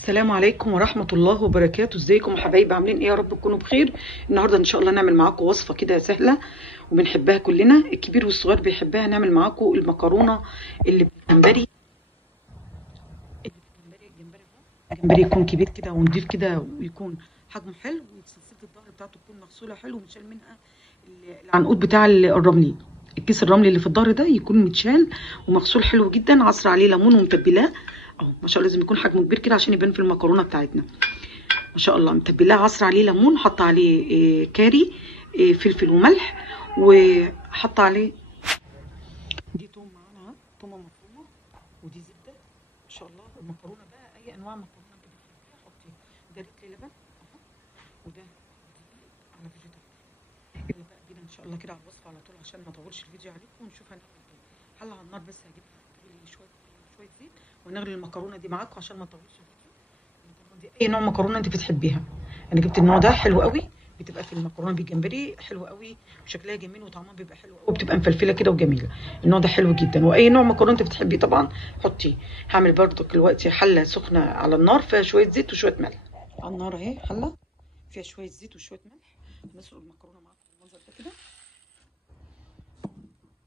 السلام عليكم ورحمة الله وبركاته. ازيكم يا حبايبي؟ عاملين ايه؟ يا رب تكونوا بخير. النهارده ان شاء الله نعمل معاكم وصفة كده سهلة وبنحبها كلنا، الكبير والصغير بيحبها. نعمل معاكم المكرونة اللي بالجمبري. الجمبري يكون كبير كده ونضيف كده ويكون حجمه حلو، وسلسلة الظهر بتاعته تكون مغسولة حلو ومتشال منها العنقود بتاع الرملي. الكيس الرملي اللي في الظهر ده يكون متشال ومغسول حلو جدا، عصر عليه ليمون ومتبلاه اهو. ما شاء الله لازم يكون حجمه كبير كده عشان يبان في المكرونة بتاعتنا. ما شاء الله متبلاه، عصر عليه ليمون، حط عليه كاري، فلفل وملح، وحط عليه دي توم معانا، تومه مفرومه، ودي زبده. ما شاء الله. المكرونه بقى اي انواع مكرونه انت بتحبيها حطيها. ده ريتلي لبن اهو، وده دقيق على فيجيتار. يلا بقى بينا ان شاء الله كده على الوصفه على طول عشان ما اطولش الفيديو عليكم، ونشوف هنعمل ايه. حله على النار، بس هجيب لي شويه زيت ونغلي المكرونه دي معاكم عشان ما اطولش الفيديو. دي اي نوع مكرونه انت بتحبيها. انا جبت النوع ده حلو قوي، بتبقى في المكرونه بالجمبري حلوه قوي، وشكلها جميل وطعمها بيبقى حلو قوي، بتبقى مفلفله كده وجميله. النوع ده حلو جدا، واي نوع مكرونه انت بتحبيه طبعا حطيه. هعمل برضو دلوقتي حله سخنه على النار فيها شويه زيت وشويه ملح. على النار اهي حله فيها شويه زيت وشويه ملح. هنسلق المكرونه معاكم بالمنظر ده كده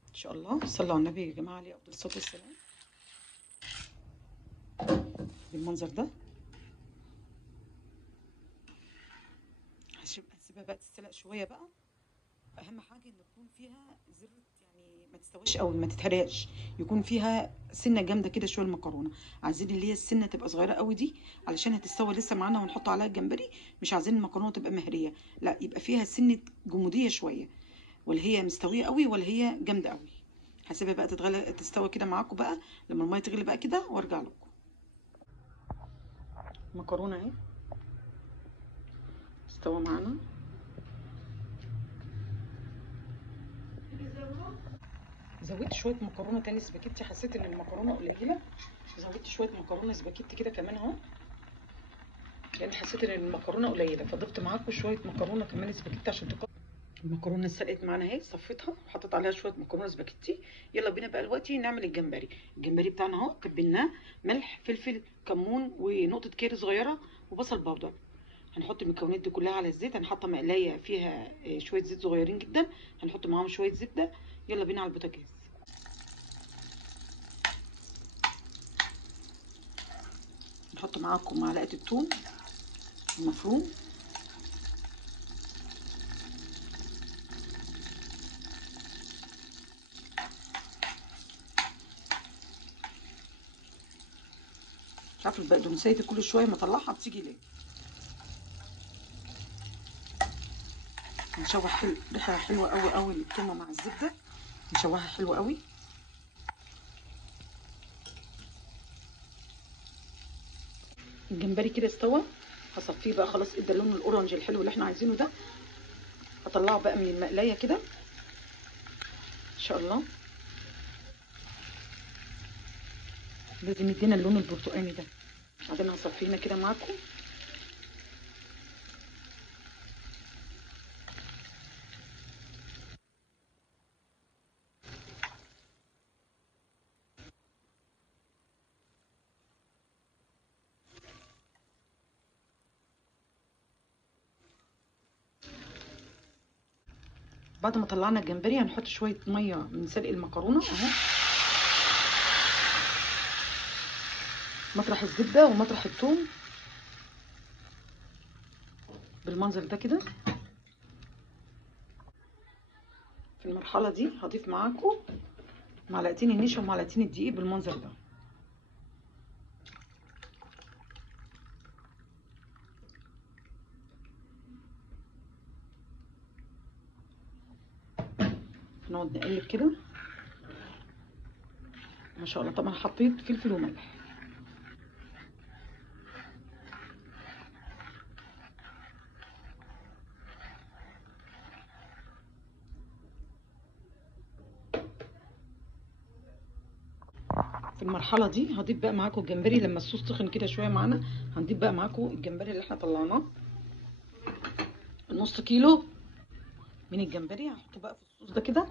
ان شاء الله. صلوا على النبي يا جماعه عليه افضل الصلاه والسلام. بالمنظر ده هسيبها بقى تستلق شويه بقى. اهم حاجه ان يكون فيها زر، يعني ما تستويش او ما تتهراش، يكون فيها سنه جامده كده شويه المكرونه. عايزين اللي هي السنه تبقى صغيره قوي دي علشان هتستوي لسه معانا ونحط عليها الجمبري. مش عايزين المكرونه تبقى مهريه، لا يبقى فيها سنه جموديه شويه، ولا هي مستويه قوي ولا هي جامده قوي. هسيبها بقى تتغلى تستوي كده معاكم بقى لما الميه تغلي بقى كده وارجع لكم. المكرونه اهي استوى معانا. زودت شويه مكرونه تاني سباكيتي، حسيت ان المكرونه قليله، زودت شويه مكرونه سباكيتي كده كمان اهو، لان حسيت ان المكرونه قليله فضفت معاكم شويه مكرونه كمان سباكيتي عشان تكون. المكرونه اتسلقت معانا اهي، صفيتها وحطيت عليها شويه مكرونه سباكيتي. يلا بينا بقى دلوقتي نعمل الجمبري. الجمبري بتاعنا اهو تبلناه ملح فلفل كمون ونقطه كاري صغيره وبصل باودر. هنحط المكونات دي كلها على الزيت. انا حاطه مقلايه فيها شويه زيت صغيرين جدا، هنحط معاهم شويه زبده. يلا بينا على البوتاجاز. نحط معاكم معلقه الثوم المفروم، مش عارفه البقدونسيه دي كل شويه ما اطلعها بتيجي ليه. نشوح حلو، ريحه حلوه قوي قوي التومه مع الزبده، نشوحها حلو قوي. الجمبري كده استوى، هصفيه بقى خلاص، ادى اللون الاورنج الحلو اللي احنا عايزينه ده. هطلعه بقى من المقلايه كده ان شاء الله. لازم يدينا اللون البرتقاني ده. بعدين هصفيه هنا كده معاكم. بعد ما طلعنا الجمبري هنحط شويه ميه من سلق المكرونه اهو، مطرح الزبده ومطرح الثوم بالمنظر ده كده. في المرحله دي هضيف معاكم معلقتين النشا ومعلقتين الدقيق بالمنظر ده. نقعد نقلب كده. ما شاء الله. طبعا حطيت فلفل وملح. في المرحله دي هضيف بقى معاكم الجمبري لما الصوص سخن كده شويه معانا. هنضيف بقى معاكم الجمبري اللي احنا طلعناه، نص كيلو من الجمبري هحطه بقى في الصوص ده كده.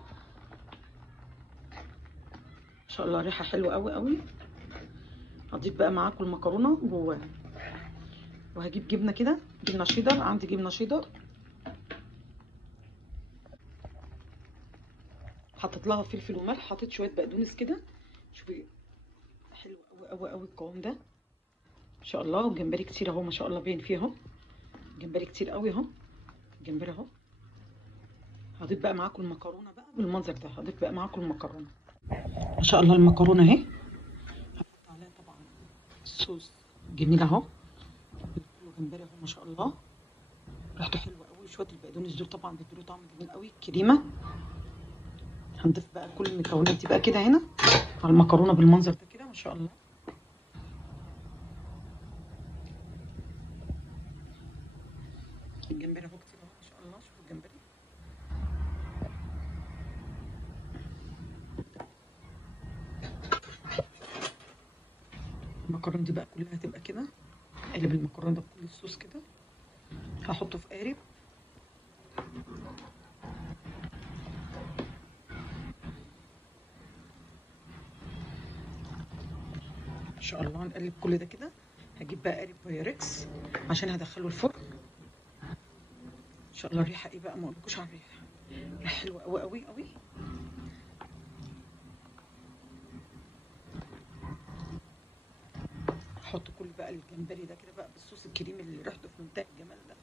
ما شاء الله ريحه حلوه قوي قوي. هضيف بقى معاكم المكرونه جواه. وهجيب جبنه كده، جبنه شيدر، عندي جبنه شيدر، حطيت لها فلفل وملح، حطيت شويه بقدونس كده. شوفي حلو قوي قوي قوي القوام ده ما شاء الله. والجمبري كتير اهو ما شاء الله، باين فيه اهو جمبري كتير قوي اهو. الجمبري اهو. هضيف بقى معاكم المكرونه بقى بالمنظر ده، هضيف بقى معاكم المكرونه ما شاء الله. المكرونه اهي، هحط عليها طبعا الصوص جميل اهو. كله جمبري اهو ما شاء الله، ريحته حلوه قوي. شويه البقدونس دول طبعا بيدوا طعم جميل قوي. الكريمه، هنضيف بقى كل المكونات دي بقى كده هنا على المكرونه بالمنظر ده كده ما شاء الله. الجمبري اهو كتير اهو ما شاء الله. شوفوا الجمبري، المكرونه دي بقى كلها هتبقى كده. اقلب المكرونه ده بكل الصوص كده، هحطه في قارب. ما شاء الله هنقلب كل ده كده. هجيب بقى قارب بايركس عشان هدخله الفرن. ان شاء الله الريحه ايه بقى، ما اقولكوش على الريحه، ريحه حلوه قوي قوي قوي. احط كل بقى الجمبري ده كده بقى بالصوص الكريمي اللي ريحته في منتهى الجمال ده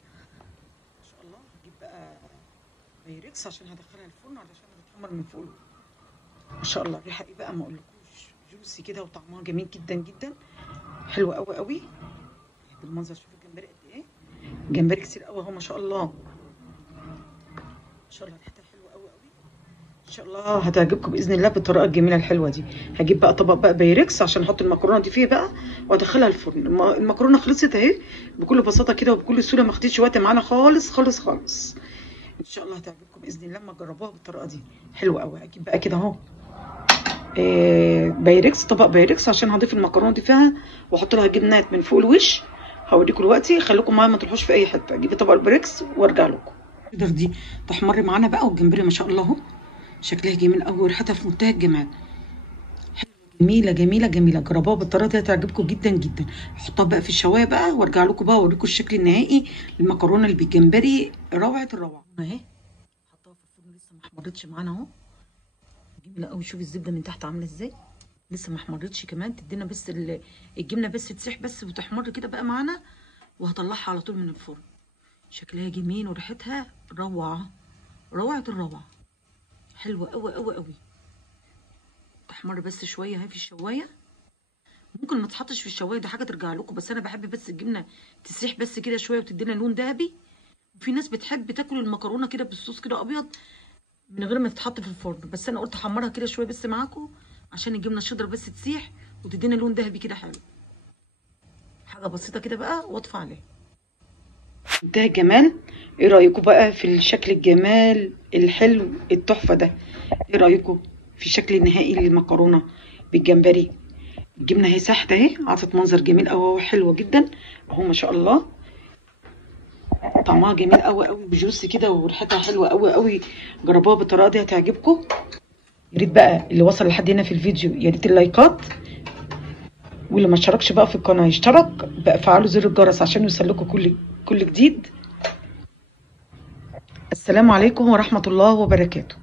ما شاء الله. هجيب بقى بايركس عشان هدخلها الفرن علشان هتتحمر من فوق. ما شاء الله الريحه ايه بقى، ما اقولكوش، جوسي كده وطعمها جميل جدا جدا، حلوه قوي قوي بالمنظر. شوفوا الجمبري قد ايه، جمبري كتير قوي اهو ما شاء الله. ما شاء الله ريحتها حلوه قوي قوي. ان شاء الله هتعجبكم باذن الله بالطريقه الجميله الحلوه دي. هجيب بقى طبق بقى بايركس عشان احط المكرونه دي فيه بقى وادخلها الفرن. المكرونه خلصت اهي بكل بساطه كده وبكل سهوله، ما خدتش وقت معانا خالص خالص خالص. ان شاء الله هتعجبكم باذن الله لما تجربوها بالطريقه دي، حلوه قوي. هجيب بقى كده اهو بايركس، طبق بايركس عشان هضيف المكرونه دي فيها واحط لها جبنات من فوق الوش. هوريكم دلوقتي، خليكم معايا ما تروحوش في اي حته. اجيب طبق البايركس وارجع لكم. تقدر دي تحمر معانا بقى، والجمبري ما شاء الله اهو شكلها جميل قوي وريحتها في منتهى الجمال، جميله جميله جميله. جربوها بالطريقه دي هتعجبكم جدا جدا. احطها بقى في الشوايه بقى وارجع لكم بقى اوريكم الشكل النهائي للمكرونه اللي بالجمبري، روعه الروعه اهي. حطها في الفرن لسه ما احمرتش معانا اهو، جميله قوي. شوفي الزبده من تحت عامله ازاي، لسه ما احمرتش كمان. تدينا بس الجبنه بس تسيح بس وتحمر كده بقى معانا، وهطلعها على طول من الفرن. شكلها جميل وريحتها روعه، روعه الروعه، حلوه قوي قوي قوي. تحمر بس شويه اهي في الشوايه، ممكن ما تحطش في الشوايه، دي حاجه ترجع لكم، بس انا بحب بس الجبنه تسيح بس كده شويه وتدينا لون ذهبي. وفي ناس بتحب تاكل المكرونه كده بالصوص كده ابيض من غير ما تتحط في الفرن، بس انا قلت احمرها كده شويه بس معاكم عشان الجبنه الشيدر بس تسيح وتدينا لون ذهبي كده حلو. حاجه بسيطه كده بقى واطفي عليها. منتهى الجمال. ايه رايكم بقى في الشكل الجمال الحلو التحفه ده؟ ايه رايكم في الشكل النهائي للمكرونه بالجمبري؟ الجبنه اهي ساحت اهي، عطت منظر جميل قوي حلوه جدا اهو ما شاء الله. طعمها جميل قوي قوي بجوسي كده وريحتها حلوه قوي قوي. جربوها بالطريقه دي هتعجبكم. يا ريت بقى اللي وصل لحد هنا في الفيديو يا ريت اللايكات، واللي ما اشتركش بقى في القناه يشترك بقى، فعلوا زر الجرس عشان يوصلكوا كل جديد. السلام عليكم ورحمه الله وبركاته.